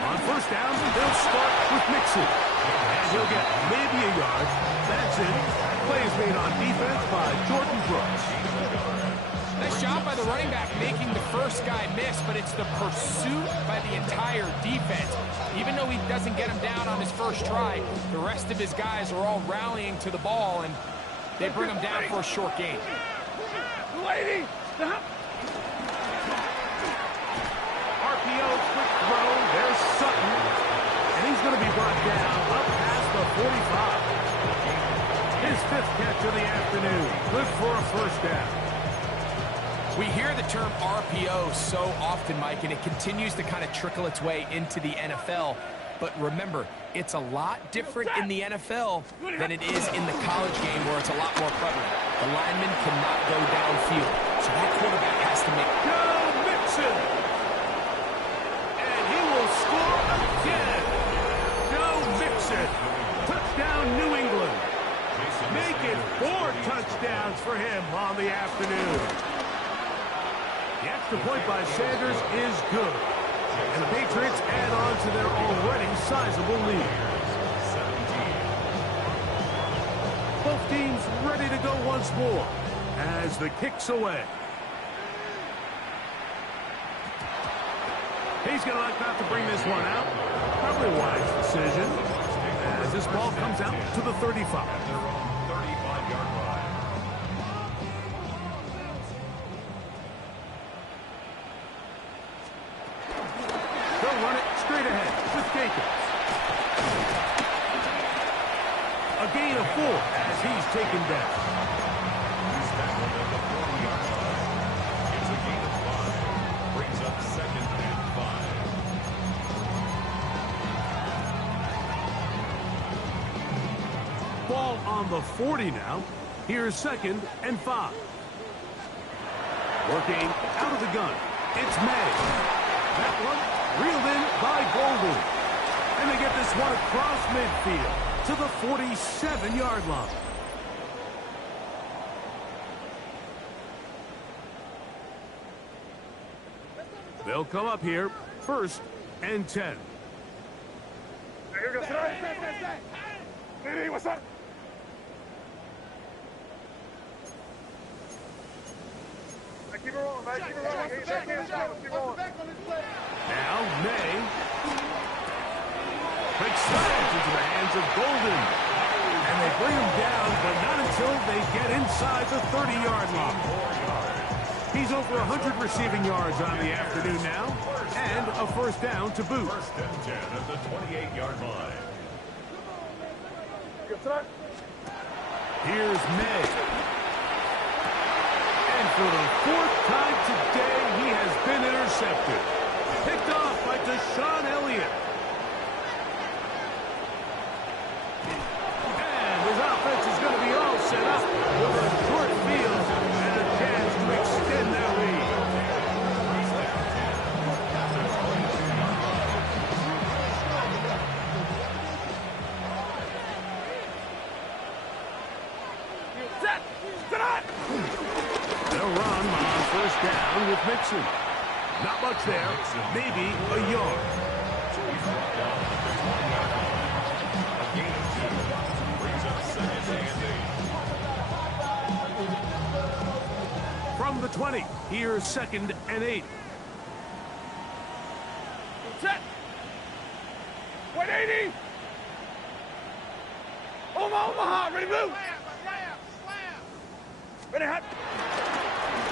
On first down, they'll start with Mixon. And he'll get maybe a yard. That's it. Plays made on defense by Jordan Brooks. Nice job by the running back making the first guy miss, but it's the pursuit by the entire defense. Even though he doesn't get him down on his first try, the rest of his guys are all rallying to the ball, and they bring him down for a short gain. Lady, stop. RPO, quick throw. There's Sutton. And he's going to be brought down up past the 45. His 5th catch of the afternoon. Good for a first down. We hear the term RPO so often, Mike, and it continues to kind of trickle its way into the NFL. But remember, it's a lot different in the NFL than it is in the college game where it's a lot more prevalent. The lineman cannot go downfield, so that quarterback has to make... Joe Mixon! And he will score again! Joe Mixon! Touchdown, New England! Make it 4 touchdowns for him on the afternoon. The extra point by Sanders is good. And the Patriots add on to their already sizable lead. Both teams ready to go once more as the kick's away. He's going to like not to bring this one out. Probably a wise decision as this ball comes out to the 35. 35-yard line. They'll run it straight ahead with Jacobs. A gain of 4 as he's taken down. He's tackled at the 40-yard line. It's a gain of 5. Brings up 2nd and 5. Ball on the 40 now. Here's 2nd and 5. Working out of the gun. It's May. That one reeled in by Golden. And they get this one across midfield to the 47-yard line. They'll come up here, 1st and 10. Here goes tonight. Hey, what's up? Keep it rolling, man. Keep it rolling. Keep rolling. Now, May. Quick slides into the hands of Golden. And they bring him down, but not until they get inside the 30-yard line. He's over 100 receiving yards on the afternoon now, and a 1st down to boot. 1st and 10 at the 28-yard line. Here's May. And for the 4th time today, he has been intercepted. Picked off by Deshaun Elliott. And his offense is going to be all set up with a short field and a chance to extend their lead. They'll run on 1st down with Mixon. Not much there, maybe a yard. A gain of 2 brings up 2nd and 8. From the 20, here's 2nd and 8. Set. 180. Omaha, ready to move. Ready, hot.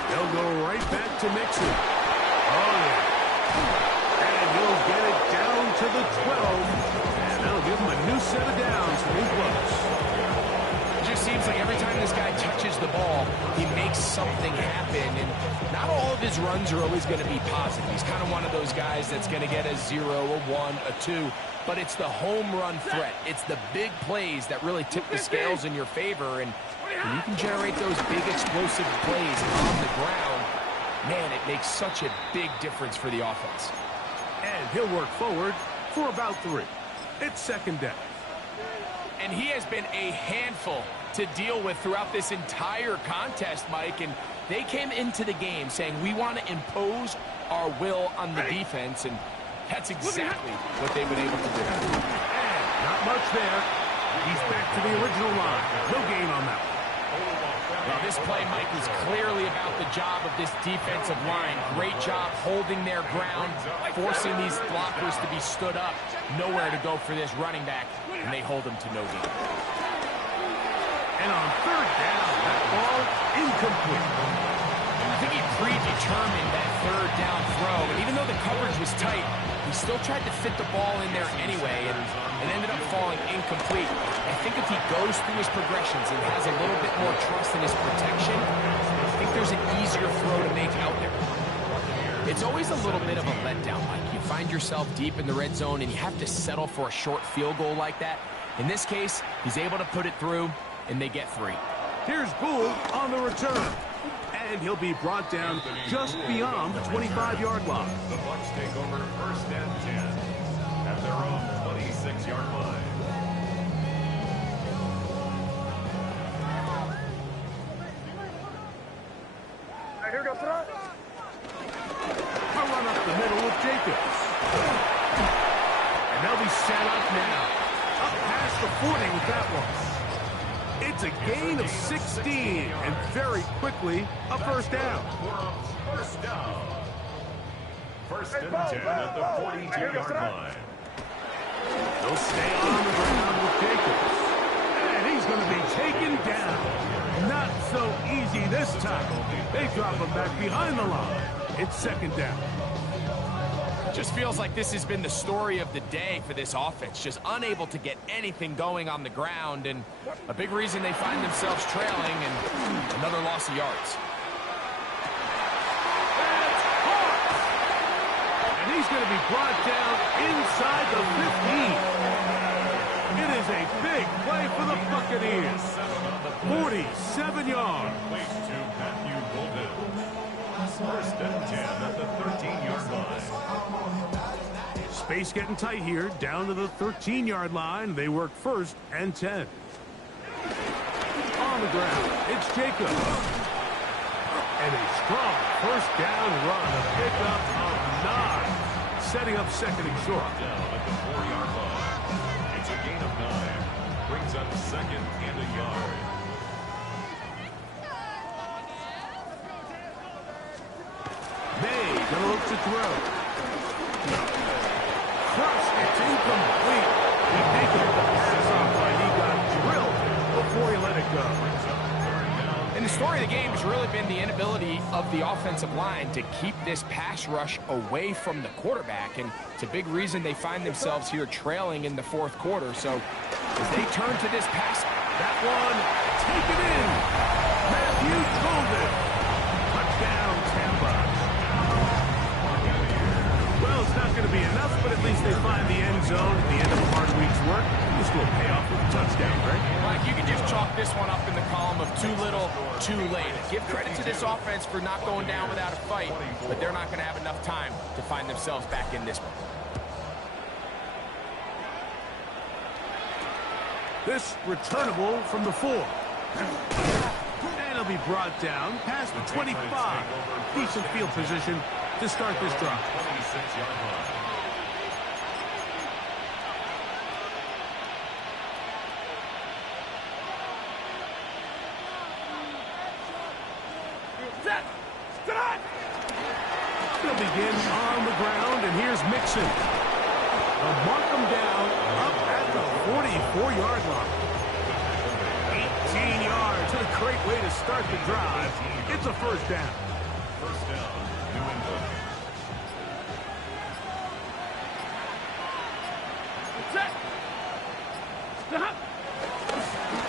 They'll go right back to Mixon. Oh, yeah. And he'll get it down to the 12. And they'll give him a new set of downs to be close. It just seems like every time this guy touches the ball, he makes something happen. And not all of his runs are always going to be positive. He's kind of one of those guys that's going to get a 0, a 1, a 2. But it's the home run threat. It's the big plays that really tip the scales in your favor. And when you can generate those big explosive plays on the ground, man, it makes such a big difference for the offense. And he'll work forward for about 3. It's 2nd down. And he has been a handful to deal with throughout this entire contest, Mike. And they came into the game saying, we want to impose our will on the defense. And that's exactly what they've been able to do. And not much there. He's back to the original line. No gain on that one. Well, this play, Mike, is clearly about the job of this defensive line. Great job holding their ground, forcing these blockers to be stood up. Nowhere to go for this running back, and they hold him to no gain. And on 3rd down, that ball incomplete. I think he predetermined that 3rd down throw, and even though the coverage was tight, he still tried to fit the ball in there anyway, and it ended up falling incomplete. I think if he goes through his progressions and has a little bit more trust in his protection, I think there's an easier throw to make out there. It's always a little bit of a letdown, Mike. You find yourself deep in the red zone, and you have to settle for a short field goal like that. In this case, he's able to put it through, and they get 3. Here's Gould on the return. And he'll be brought down just beyond the 25-yard line. The Bucs take over 1st and 10 at their own 26-yard line. Here goes tonight. A run up the middle with Jacobs. And they'll be set up now. Up past the 40 with that one. It's a gain of 16, and very quickly, a 1st down. 1st down. 1st and 10 at the 42-yard line. They'll stay on the ground with Jacobs. And he's going to be taken down. Not so easy this time. They drop him back behind the line. It's 2nd down. Just feels like this has been the story of the day for this offense. Just unable to get anything going on the ground, and a big reason they find themselves trailing, and another loss of yards. And he's going to be brought down inside the 15. It is a big play for the Buccaneers. 47 yards. First and 10 at the 13-yard line. Space getting tight here, down to the 13-yard line. They work first and 10. On the ground, it's Jacob. And a strong first down run, a pickup of 9. Setting up second and short. Down at the 4-yard line. It's a gain of 9. Brings up second and a yard. May gonna look to throw. First, it's incomplete. He did get the pass off, but he got drilled before he let it go. And the story of the game has really been the inability of the offensive line to keep this pass rush away from the quarterback. And it's a big reason they find themselves here trailing in the fourth quarter. So as they turn to this pass, that one taken in. Matthew Golden. Touchdown, Tampa. Well, it's not going to be enough, but at least they find the end zone at the end of a hard week's work. This will pay off with a touchdown, right? Mike, you can just chalk this one up in the column of too little, too late. Give credit to this offense for not going down without a fight, but they're not going to have enough time to find themselves back in this one. This returnable from the 4. And it'll be brought down past the 25. Decent field position to start this drive. 26-yard line. They'll begin on the ground, and here's Mixon. They'll mark him down up at the 44-yard line. 18 yards. A great way to start the drive. It's a first down. First down, New England.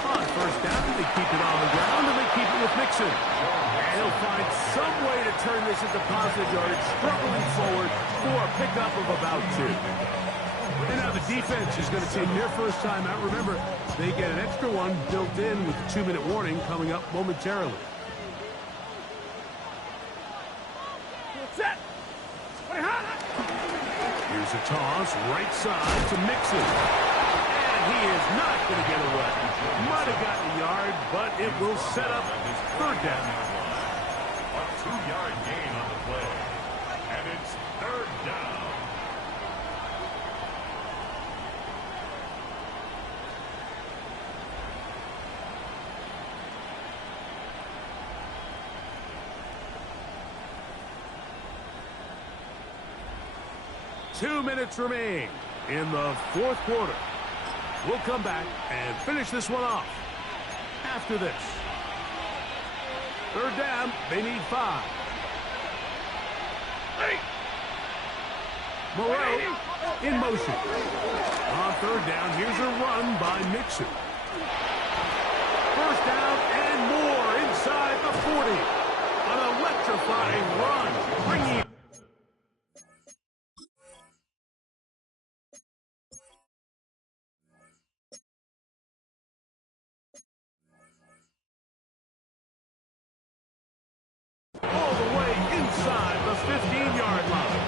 On first down, they keep it on the ground, and they keep it with Mixon. And he'll find some way to turn this into positive yardage, struggling forward for a pickup of about 2. And now the defense is going to take their first time out. Remember, they get an extra one built in with the 2-minute warning coming up momentarily. Here's a toss, right side to Mixon. And he is not going to get away. Might have gotten a yard, but it will set up third down. A 2-yard gain on the play. And it's third down. Two minutes remain in the fourth quarter. We'll come back and finish this one off after this. Third down, they need 5. Moreau in motion. On third down, here's a run by Mixon. First down and more inside the 40. An electrifying run, bringing all the way inside the 15-yard line.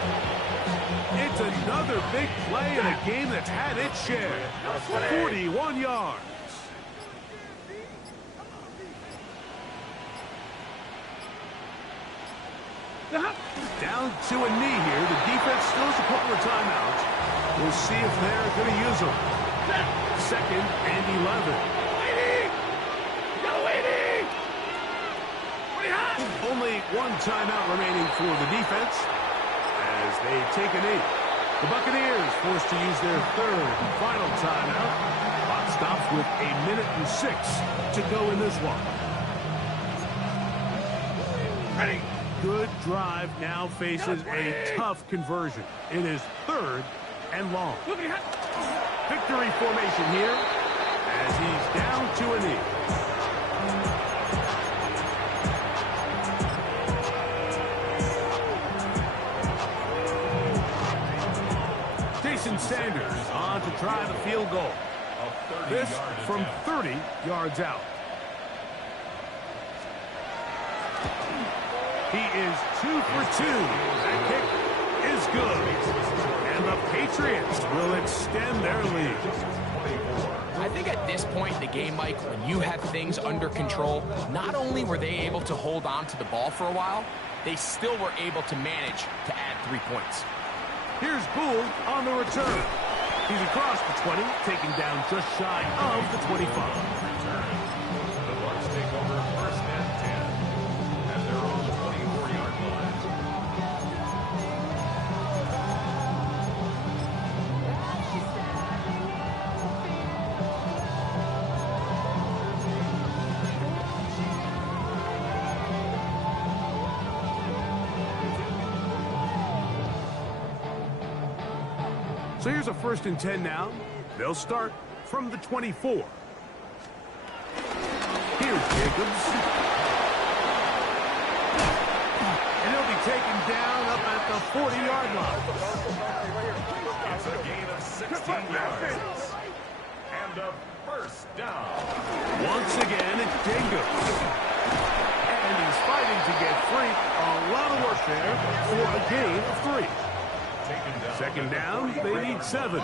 It's another big play in a game that's had its share. 41 yards. Down to a knee here. The defense still has a couple of timeouts. We'll see if they're going to use them. Second and 11. Only one timeout remaining for the defense as they take a knee. The Buccaneers forced to use their third and final timeout. Clock stops with 1:06 to go in this one. Ready. Good drive now faces a tough conversion. It is third and long. Victory formation here as he's down to a knee. Jason Sanders on to try the field goal. This from 30 yards out. He is 2 for 2. That kick is good. And the Patriots will extend their lead. I think at this point in the game, Mike, when you have things under control, not only were they able to hold on to the ball for a while, they still were able to manage to add 3 points. Here's Gould on the return. He's across the 20, taken down just shy of the 25. The Bucs take over first and 10 at their own 24-yard line. So here's a 1st and 10 now. They'll start from the 24. Here's Jacobs. And he'll be taken down up at the 40-yard line. It's a gain of 16 yards. And a first down. Once again, it's Jacobs. And he's fighting to get free. A lot of work there for a gain of 3. Second down, they need 7.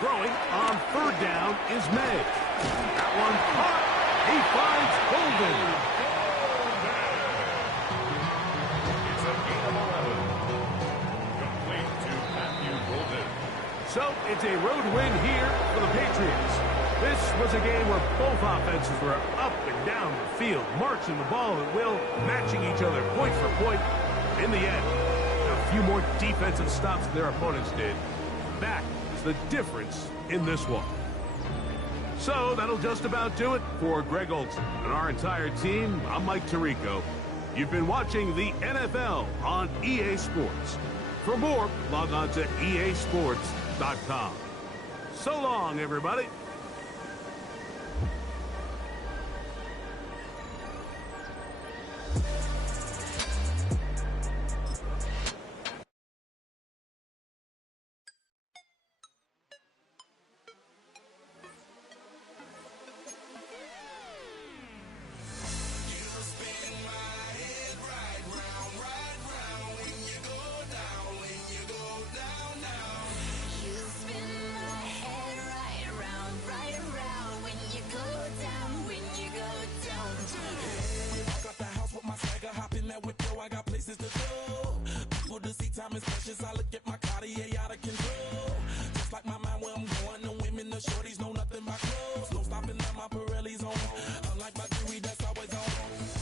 Throwing on 3rd down is May. That one caught. He finds Golden. It's a gain of 11. Complete to Matthew Golden. So it's a road win here for the Patriots. This was a game where both offenses were up and down the field, marching the ball at will, matching each other point for point. In the end, a few more defensive stops than their opponents did. That is the difference in this one. So that'll just about do it for Greg Olsen and our entire team. I'm Mike Tirico. You've been watching the NFL on EA Sports. For more, log on to easports.com. So long, everybody. People to see time is precious. I look at my Cartier out of control. Just like my mind where I'm going. The women, the shorties know nothing but clothes. No stopping at my Pirelli's on. Unlike my jewelry, that's always on.